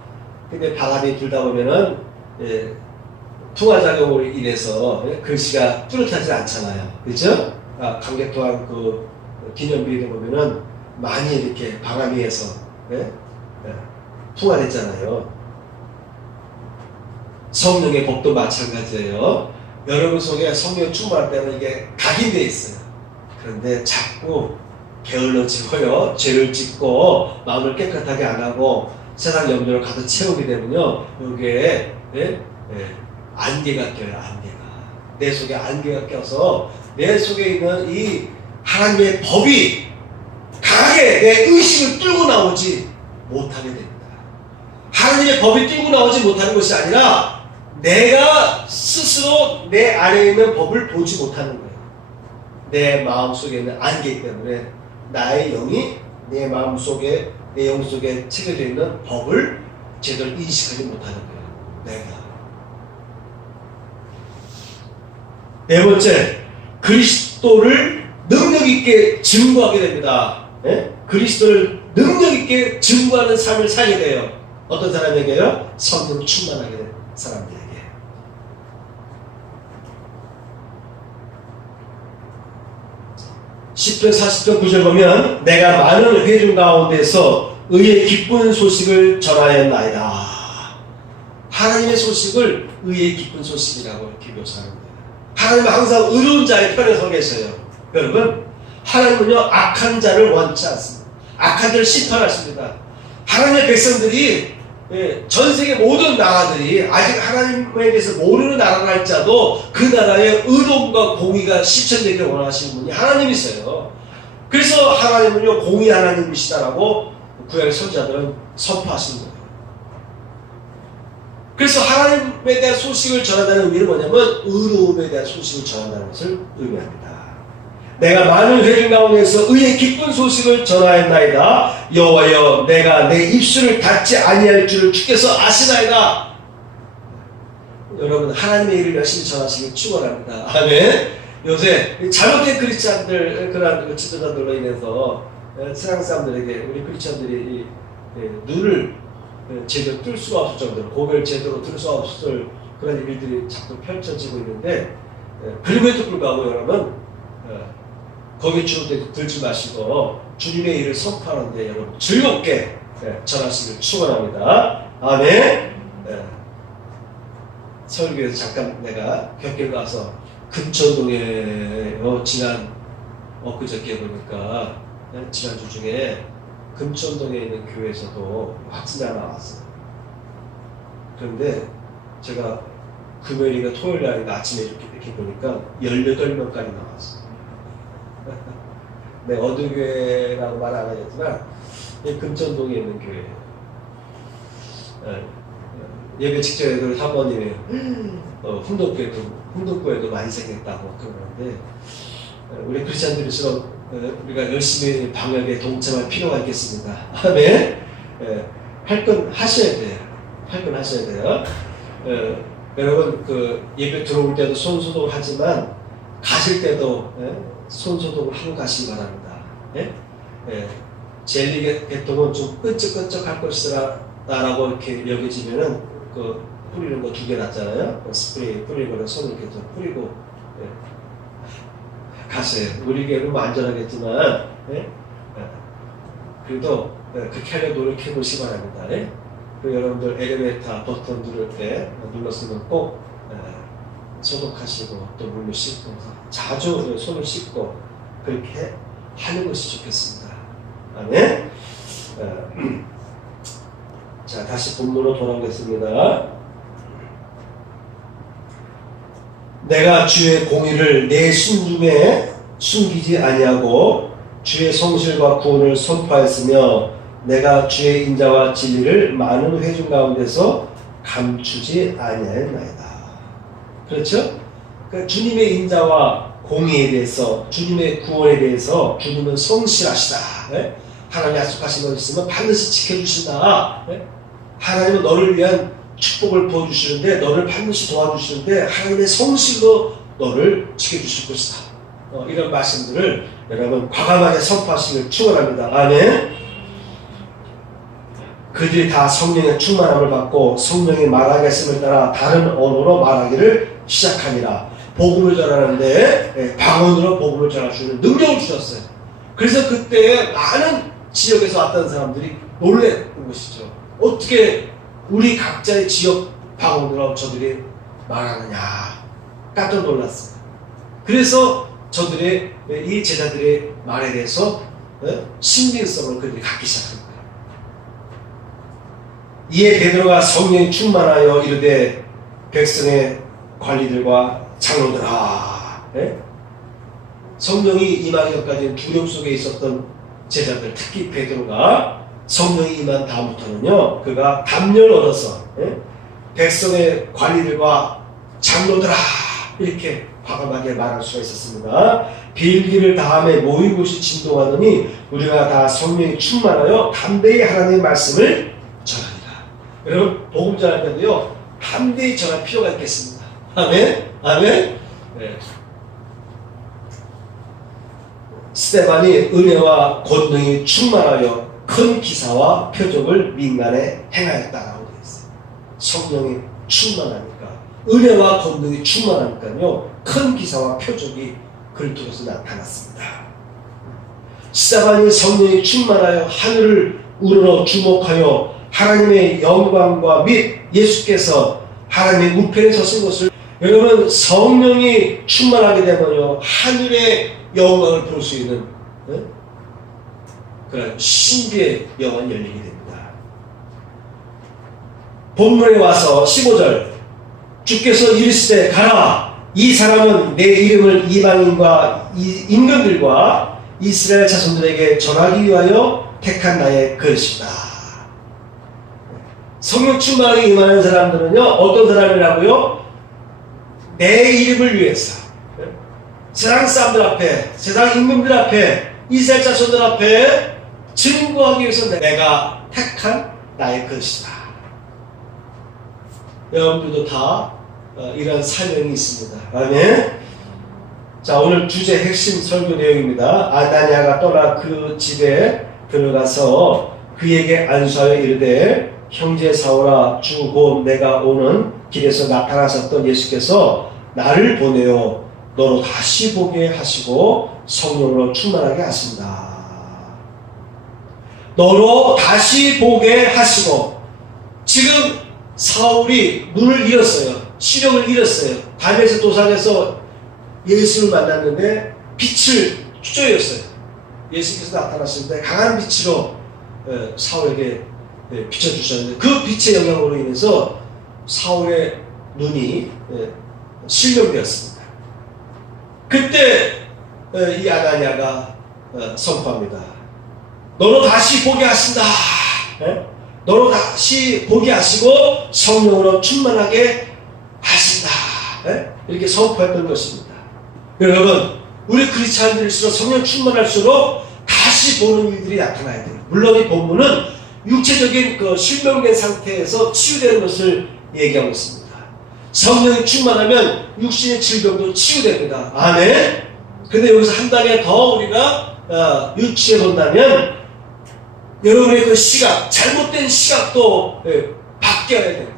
근데 바람이 불다 보면은 풍화작용으로 인해서 글씨가 뚜렷하지 않잖아요. 그렇죠? 강개토한 그 기념비에 보면은 많이 이렇게 바람이 해서 풍화됐잖아요. 성령의 법도 마찬가지예요. 여러분 속에 성령 충만할 때는 이게 각인되어 있어요. 그런데 자꾸 게을러지고요, 죄를 짓고 마음을 깨끗하게 안 하고 세상 염려를 가득 채우게 되면요, 여기에 안개가 껴요. 안개가 내 속에 안개가 껴서 내 속에 있는 이 하나님의 법이 강하게 내 의식을 뚫고 나오지 못하게 됩니다. 하나님의 법이 뚫고 나오지 못하는 것이 아니라 내가 스스로 내 안에 있는 법을 보지 못하는 거예요. 내 마음 속에 있는 안개이기 때문에 나의 영이 내 마음 속에, 내 영 속에 새겨져 있는 법을 제대로 인식하지 못하는 거예요. 내가. 네 번째, 그리스도를 능력 있게 증거하게 됩니다. 네? 그리스도를 능력 있게 증거하는 삶을 살게 돼요. 어떤 사람에게요? 성령 충만하게 된 사람들에게. 시편 40편 9절 보면 내가 많은 회중 가운데서 의의 기쁜 소식을 전하였나이다. 하나님의 소식을 의의 기쁜 소식이라고 이렇게 묘사하는 거예요. 하나님은 항상 의로운 자의 편에 서 계셔요. 여러분, 하나님은요 악한 자를 원치 않습니다. 악한 자를 심판하십니다. 하나님의 백성들이 전 세계 모든 나라들이 아직 하나님에 대해서 모르는 나라가 할지라도 그 나라의 의로움과 공의가 실천되길 원하시는 분이 하나님이세요. 그래서 하나님은요 공의 하나님이시다라고 구약의 선지자들은 선포하시는 거예요. 그래서 하나님에 대한 소식을 전한다는 의미는 뭐냐면 의로움에 대한 소식을 전한다는 것을 의미합니다. 내가 많은 회중 가운데서 의의 기쁜 소식을 전하였나이다. 여호와여, 내가 내 입술을 닫지 아니할 줄을 주께서 아시나이다. 여러분, 하나님의 일을 열심히 전하시길 축원합니다. 아멘. 요새 잘못된 크리스찬들, 그런 지도자들로 인해서 세상 사람들에게 우리 크리스찬들이 눈을 제대로 뜰 수가 없을 정도로, 고개를 제대로 들 수 없을 그런 일들이 자꾸 펼쳐지고 있는데, 그럼에도 불구하고 여러분, 거기에 들지 마시고 주님의 일을 선포하는데 여러분 즐겁게 전하시길 축원합니다. 아멘. 설교에서 잠깐 내가 곁길 가서 금천동에 지난 엊그저께 보니까 지난주 중에 금천동에 있는 교회에서도 확진자가 나왔어요. 그런데 제가 금요일인가 토요일 날인가 아침에 이렇게 보니까 18명까지 나왔어요. 네, 어느 교회라고 말 안 하겠지만 금천동에 있는 교회예요. 예배 직전에도 사모님이 훈독교회도 많이 생겼다고 그러는데 우리 크리스찬들일수록 우리가 열심히 방역에 동참할 필요가 있겠습니다. 아멘. 할 건 하셔야 돼요. 할 건 하셔야 돼요. 여러분 그 예배 들어올 때도 손 소독하지만 가실 때도 손 소독을 하고 가시기 바랍니다. 젤리 계통은 좀 끈적끈적할 것이라 라고 이렇게 여겨지면은 그 뿌리는 거 2개 놨잖아요. 스프레이 뿌리는 거를 손을 이렇게 좀 뿌리고 가세요. 우리 교회는 뭐 안전하겠지만 그래도 그렇게 하려 노력해 보시기 바랍니다. 그 여러분들 엘리베이터 버튼 누를 때 눌렀으면 꼭 소독하시고 또 물로 씻고 자주 손을 씻고 그렇게 하는 것이 좋겠습니다. 아멘. 자, 다시 본문으로 돌아오겠습니다. 내가 주의 공의를 내 심중에 숨기지 아니하고 주의 성실과 구원을 선포하였으며 내가 주의 인자와 진리를 많은 회중 가운데서 감추지 아니하였나이다. 그렇죠? 그러니까 주님의 인자와 공의에 대해서, 주님의 구원에 대해서 주님은 성실하시다. 하나님 약속하신 것 있으면 반드시 지켜주신다. 하나님은 너를 위한 축복을 부어주시는데, 너를 반드시 도와주시는데 하나님의 성실로 너를 지켜주실 것이다. 이런 말씀들을 여러분 과감하게 선포하시길 축원합니다. 아멘. 그들이 다 성령의 충만함을 받고 성령이 말하게 했음을 따라 다른 언어로 말하기를 시작하니라. 복음을 전하는데 방언으로 복음을 전할 수 있는 능력을 주셨어요. 그래서 그때 많은 지역에서 왔던 사람들이 놀랬던 것이죠. 어떻게 우리 각자의 지역 방언으로 저들이 말하느냐. 깜짝 놀랐어요. 그래서 저들의 이 제자들의 말에 대해서 신빙성을 그들이 갖기 시작한 거예요. 이에 베드로가 성령이 충만하여 이르되 백성의 관리들과 장로들아, 성령이 임하기 전까지는 두려움 속에 있었던 제자들, 특히 베드로가 성령이 임한 다음부터는요, 그가 담력을 얻어서 백성의 관리들과 장로들아 이렇게 과감하게 말할 수가 있었습니다. 빌기를 다음에 모인 곳이 진동하더니 우리가 다 성령이 충만하여 담대히 하나님의 말씀을 전하니라. 여러분 복음 전할 때도요 담대히 전할 필요가 있겠습니다. 아멘, 아멘. 네. 스데반이 은혜와 권능이 충만하여 큰 기사와 표적을 민간에 행하였다라고 되어 있어요. 성령이 충만하니까, 은혜와 권능이 충만하니까요 큰 기사와 표적이 그를 통해서 나타났습니다. 스데반이 성령이 충만하여 하늘을 우러러 주목하여 하나님의 영광과 및 예수께서 하나님의 우편에 서신 것을, 여러분 성령이 충만하게 되면요 하늘의 영광을 볼 수 있는 그런 신비의 영혼이 열리게 됩니다. 본문에 와서 15절, 주께서 이르시되 가라, 이 사람은 내 이름을 이방인과 임금들과 이스라엘 자손들에게 전하기 위하여 택한 나의 그릇이다. 성령 충만하게 임하는 사람들은요 어떤 사람이라고요? 내 이름을 위해서 세상 사람들 앞에, 세상 임금들 앞에, 이스라엘 자손들 앞에 증거하기 위해서 내가 택한 나의 것이다. 여러분들도 다 이런 사명이 있습니다. 아멘. 자, 오늘 주제 핵심 설교 내용입니다. 아다냐가 떠나 그 집에 들어가서 그에게 안수하여 이르되 형제 사오라, 주 곧 내가 오는 길에서 나타나셨던 예수께서 나를 보내어 너로 다시 보게 하시고 성령으로 충만하게 하신다. 너로 다시 보게 하시고, 지금 사울이 눈을 잃었어요. 시력을 잃었어요. 다메섹 도상에서 예수를 만났는데 빛을 쪼였어요. 예수께서 나타났을 때 강한 빛으로 사울에게 비춰주셨는데 그 빛의 영향으로 인해서 사울의 눈이 실명되었습니다. 그때 이 아나니아가 선포합니다. 너로 다시 보게 하신다. 너로 다시 보게 하시고 성령으로 충만하게 하신다. 이렇게 선포했던 것입니다. 여러분, 우리 크리스찬들일수록 성령 충만할수록 다시 보는 일들이 나타나야 돼요. 물론 이 본문은 육체적인 그 실명된 상태에서 치유되는 것을 얘기하고 있습니다. 성령이 충만하면 육신의 질병도 치유됩니다. 아멘. 근데 여기서 한 단계 더 우리가 유추해 본다면, 여러분의 그 시각, 잘못된 시각도 바뀌어야 된다.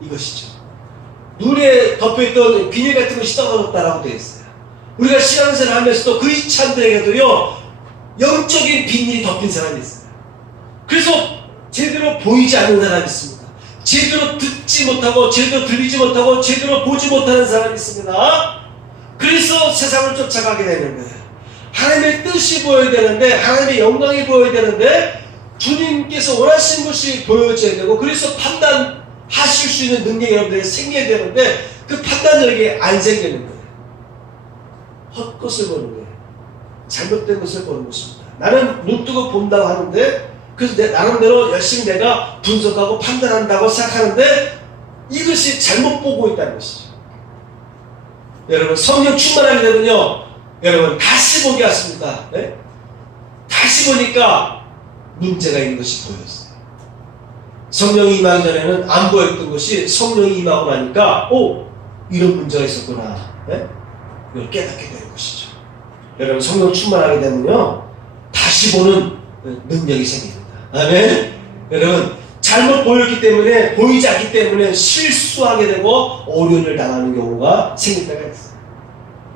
이것이죠. 눈에 덮여있던 비닐 같은 것이 떨어졌다라고 되어 있어요. 우리가 신앙생활 하면서도 크리스찬들에게도요 영적인 비닐이 덮인 사람이 있어요. 그래서 제대로 보이지 않는 사람이 있습니다. 제대로 듣지 못하고, 제대로 들리지 못하고, 제대로 보지 못하는 사람이 있습니다. 그래서 세상을 쫓아가게 되는 거예요. 하나님의 뜻이 보여야 되는데, 하나님의 영광이 보여야 되는데, 주님께서 원하신 것이 보여져야 되고, 그래서 판단하실 수 있는 능력이 여러분들에게 생겨야 되는데, 그 판단력이 안 생기는 거예요. 헛것을 보는 거예요. 잘못된 것을 보는 것입니다. 나는 눈 뜨고 본다고 하는데, 그래서 내 나름대로 열심히 내가 분석하고 판단한다고 생각하는데 이것이 잘못 보고 있다는 것이죠. 여러분, 성령 충만하게 되면요 여러분 다시 보게 하십니다. 다시 보니까 문제가 있는 것이 보였어요. 성령이 임하기 전에는 안 보였던 것이 성령이 임하고 나니까 이런 문제가 있었구나. 이걸 깨닫게 되는 것이죠. 여러분, 성령 충만하게 되면요 다시 보는 능력이 생깁니다. 아멘. 여러분, 잘못 보였기 때문에, 보이지 않기 때문에 실수하게 되고 오륜을 당하는 경우가 생길 때가 있어요.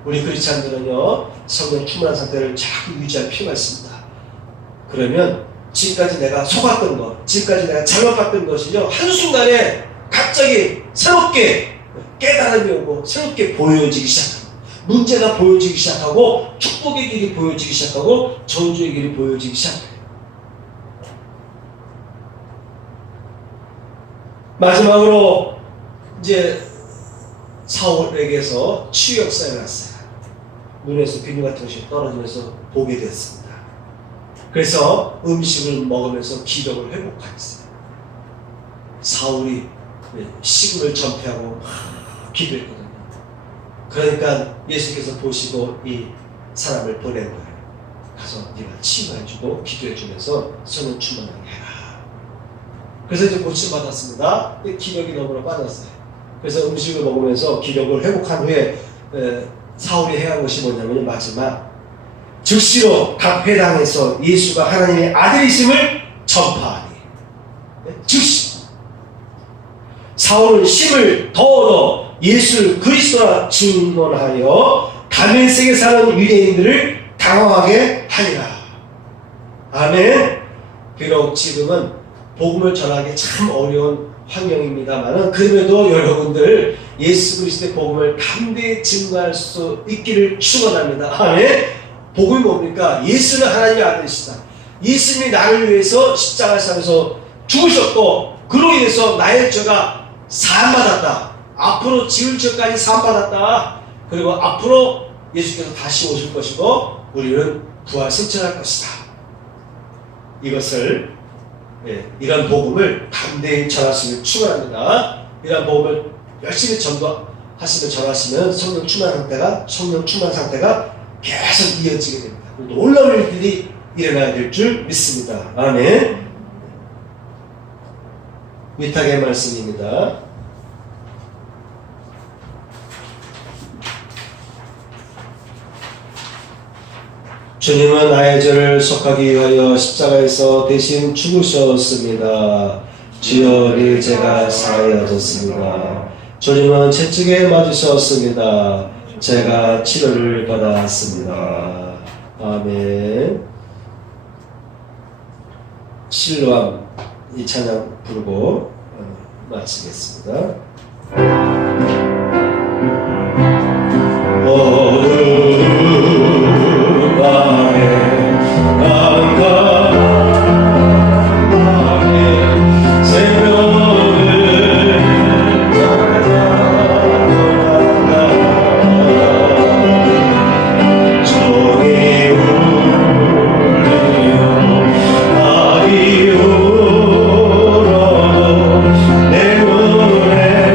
우리 크리스찬들은요 성령 충만한 상태를 자꾸 유지할 필요가 있습니다. 그러면 지금까지 내가 속았던 것, 지금까지 내가 잘못 봤던 것이요 한순간에 갑자기 새롭게 깨달음이 오고 새롭게 보여지기 시작합니다. 문제가 보여지기 시작하고 축복의 길이 보여지기 시작하고 저주의 길이 보여지기 시작해요. 마지막으로 이제 사울에게서 치유 역사가 났어요. 눈에서 비누 같은 것이 떨어지면서 보게 됐습니다. 그래서 음식을 먹으면서 기력을 회복했어요. 사울이 식음을 전폐하고 기도했거든요. 그러니까 예수께서 보시고 이 사람을 보낸 거예요. 가서 네가 치유해주고 기도해주면서 성령 충만하게 해라. 그래서 이제 고침받았습니다. 기력이 너무나 빠졌어요. 그래서 음식을 먹으면서 기력을 회복한 후에 사울이 해야 한 것이 뭐냐면 마지막 즉시로 각 회당에서 예수가 하나님의 아들이심을 전파하니. 즉시 사울은 힘을 더 얻어 예수 그리스도라 증언하여 다메섹에 사는 유대인들을 당황하게 하리라. 아멘. 비록 지금은 복음을 전하기 참 어려운 환경입니다만 그럼에도 여러분들 예수 그리스도의 복음을 담대히 증거할 수 있기를 축원합니다. 아멘. 복음이 뭡니까? 예수는 하나님의 아들이시다. 예수님이 나를 위해서 십자가에서 죽으셨고 그로 인해서 나의 죄가 사함받았다. 앞으로 지을 죄까지 사함받았다. 그리고 앞으로 예수께서 다시 오실 것이고 우리는 부활 승천할 것이다. 이것을 이런 복음을 담대히 전하시길 축원합니다. 이런 복음을 열심히 전도하시며 전하시면 성령 충만 상태가 계속 이어지게 됩니다. 놀라운 일들이 일어나야 될 줄 믿습니다. 아멘. 위탁의 말씀입니다. 주님은 나의 죄를 속하기 위하여 십자가에서 대신 죽으셨습니다. 주여 내 죄가 사하여졌습니다. 주님은 채찍에 맞으셨습니다. 제가 치료를 받았습니다. 아멘. 실로암 이 찬양 부르고 마치겠습니다. 내 눈에는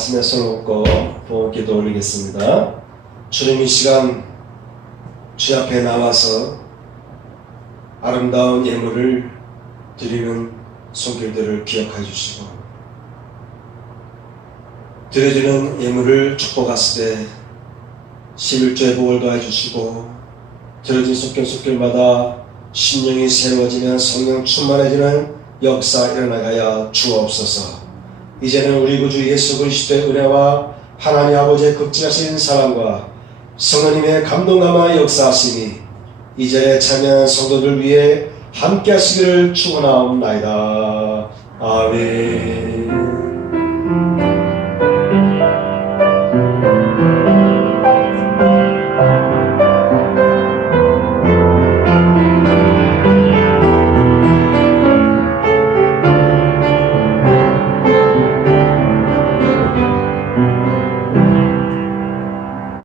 가슴에 손을 얹고 부모께 올리겠습니다. 주님 이 시간 주 앞에 나와서 아름다운 예물을 드리는 손길들을 기억해 주시고 드려지는 예물을 축복하시되 11조의 복을 더해 주시고 드려진 손길마다 심령이 새로워지면 성령 충만해지는 역사 일어나게 하여 주옵소서. 이제는 우리 구주 예수 그리스도의 은혜와 하나님 아버지의 극진하신 사랑과 성령님의 감동감화 역사하심이 이전에 참여한 성도들 위해 함께 하시기를 축원하옵나이다. 아멘.